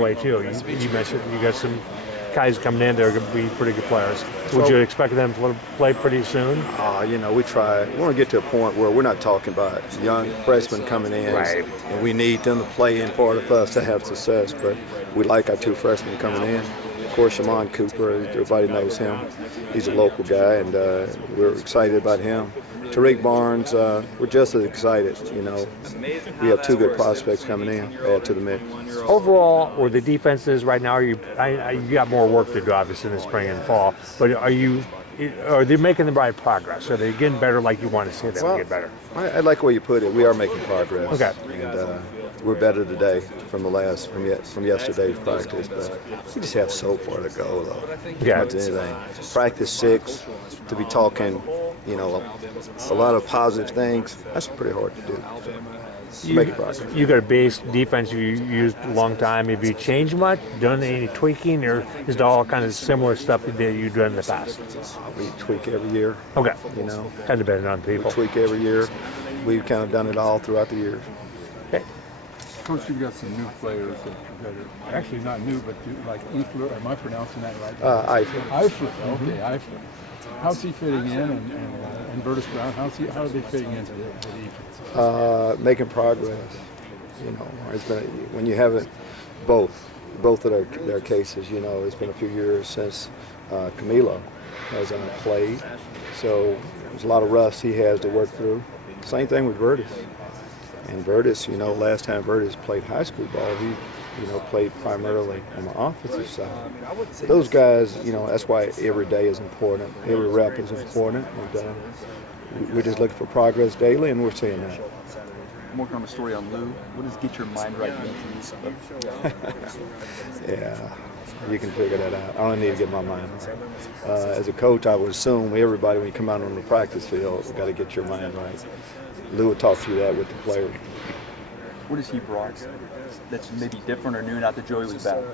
way too. You mentioned you got some guys coming in that are going to be pretty good players. Would you expect them to play pretty soon? We try. We want to get to a point where we're not talking about young freshmen coming in, Right. and we need them to play in order for us to have success. But we like our two freshmen coming in. Of course, Shamon Cooper, everybody knows him. He's a local guy, and we're excited about him. Tariq Barnes, we're just as excited. We have two good prospects coming in to the mix. Overall, or the defenses right now, you got more work to do, obviously, in the spring and fall. But are they making the right progress? Are they getting better like you want to see them get better? I like the way you put it. We are making progress. Okay. And we're better today from yesterday's practice, but we just have so far to go, though. Yeah. As much as anything. Practice 6, to be talking, a lot of positive things. That's pretty hard to do. Making progress. You got a base defense you used a long time. Have you changed much? Done any tweaking, or is it all kind of similar stuff that you've done in the past? We tweak every year. Okay. Kind of depending on people. We tweak every year. We've kind of done it all throughout the years. Okay. Coach, you've got some new players that are actually not new, but like Eifler. Am I pronouncing that right? Eifler. Eifler. Okay, Eifler. How's he fitting in, and Vertus Brown? How are they fitting into the defense? Making progress. It's been when you have it both of their cases. It's been a few years since Camilo has played, so there's a lot of rust he has to work through. Same thing with Vertus. And Vertus, last time Vertus played high school ball, he played primarily on the offensive side. Those guys, that's why every day is important. Every rep is important. And, we're just looking for progress daily, and we're seeing that. I'm working on a story on Lou. What does get your mind right mean to you? Yeah, you can figure that out. I don't need to get my mind right. As a coach, I would assume everybody, when you come out on the practice field, got to get your mind right. Lou would talk through that with the players. What has he brought that's maybe different or new, not that Joey was bad?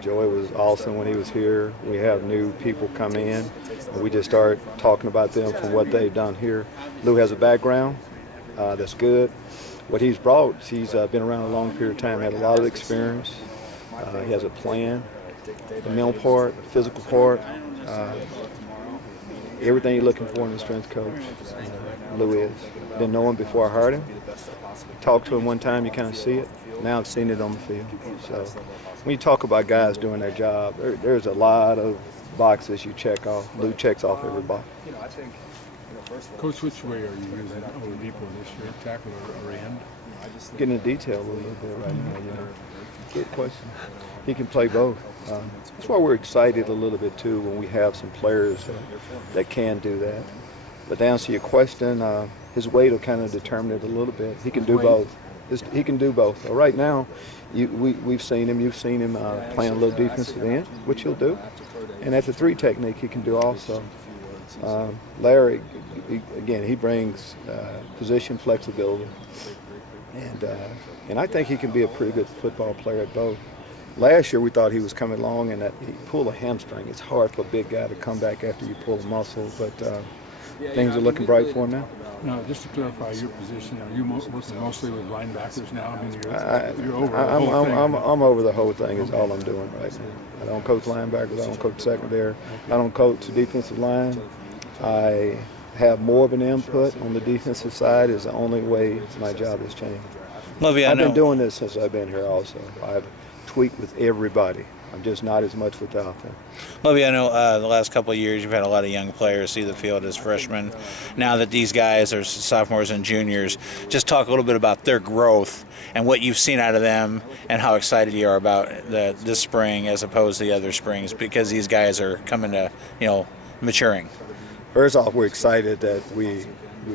Joey was awesome when he was here. We have new people come in, and we just start talking about them from what they've done here. Lou has a background that's good. What he's brought, he's been around a long period of time, had a lot of experience. He has a plan, the mental part, the physical part, everything you're looking for in a strength coach. Lou is. Didn't know him before I hired him. Talked to him one time, you kind of see it. Now I've seen it on the field. So when you talk about guys doing their job, there's a lot of boxes you check off. Lou checks off every box. Coach, which way are you using Oladipo this year, tackle or end? Getting into detail a little bit right now. Good question. He can play both. That's why we're excited a little bit too when we have some players that can do that. But to answer your question, his weight will kind of determine it a little bit. He can do both. He can do both. So right now, you've seen him playing a little defensive end, which he'll do. And at the 3 technique, he can do also. Larry, he brings position flexibility. And I think he can be a pretty good football player at both. Last year we thought he was coming along and that he pulled a hamstring. It's hard for a big guy to come back after you pull a muscle, but things are looking bright for him now. Now, just to clarify your position, are you working mostly with linebackers now? I mean, you're over the whole thing. I'm over the whole thing is all I'm doing right now. I don't coach linebackers. I don't coach secondary. I don't coach the defensive line. I have more of an input on the defensive side is the only way my job has changed. Lovie, I've been doing this since I've been here also. I've tweaked with everybody. I'm just not as much with the offense. Lovie, I know the last couple of years you've had a lot of young players see the field as freshmen. Now that these guys are sophomores and juniors, just talk a little bit about their growth and what you've seen out of them and how excited you are about this spring as opposed to the other springs because these guys are coming to, maturing. First off, we're excited that we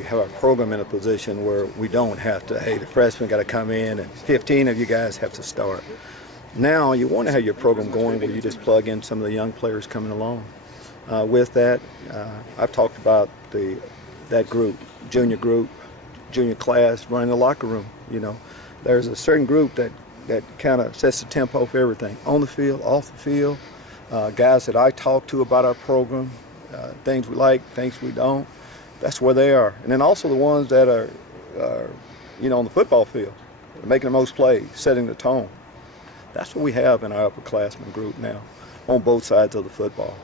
have our program in a position where we don't have to, hey, the freshmen got to come in and 15 of you guys have to start. Now you want to have your program going where you just plug in some of the young players coming along. With that, I've talked about that group, junior class running the locker room. There's a certain group that kind of sets the tempo for everything, on the field, off the field. Guys that I talk to about our program, things we like, things we don't. That's where they are. And then also the ones that are on the football field, making the most plays, setting the tone. That's what we have in our upperclassmen group now, on both sides of the football.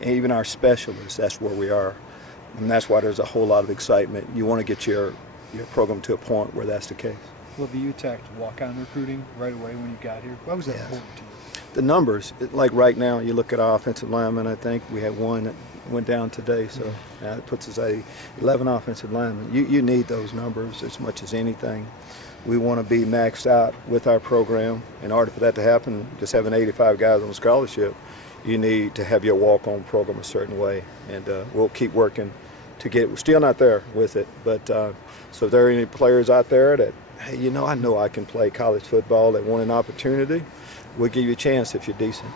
And even our specialists, that's where we are. And that's why there's a whole lot of excitement. You want to get your program to a point where that's the case. Lovie, you attacked walk-on recruiting right away when you got here. Why was that Yes. important to you? The numbers, like right now, you look at our offensive linemen, I think we had one that went down today, so it puts us at 11 offensive linemen. You need those numbers as much as anything. We want to be maxed out with our program. In order for that to happen, just having 85 guys on scholarship, you need to have your walk-on program a certain way, and we'll keep working to get it. We're still not there with it, but so if there are any players out there that, hey, I know I can play college football, that want an opportunity, we'll give you a chance if you're decent.